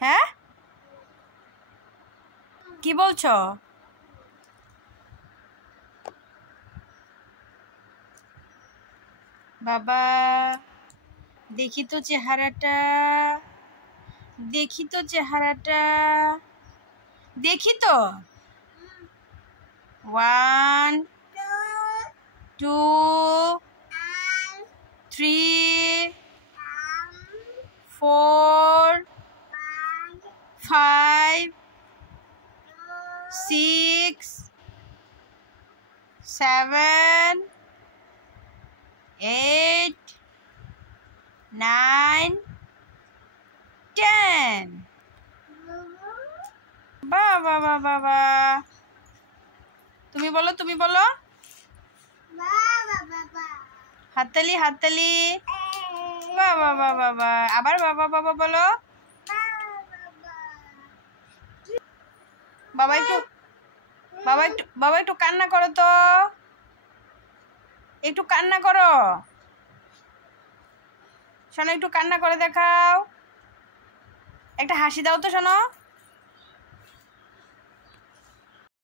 হ্যাঁ, কি বলছো? বাবা, দেখি তো চেহারাটা, দেখি তো চেহারাটা, দেখি তো। 1 2 3 4 5 6 7 8 9 10। বাবা বাবা বাবা, তুমি বলো, তুমি বলো। হাততালি হাততালি। বাবা বাবা বাবা, আবার বাবা বাবা বলো। বাবা একটু, বাবা একটু কান্না করো তো, একটু কান্না করো শোনো, একটু কান্না করে দেখাও, একটা হাসি দাও তো শোনো।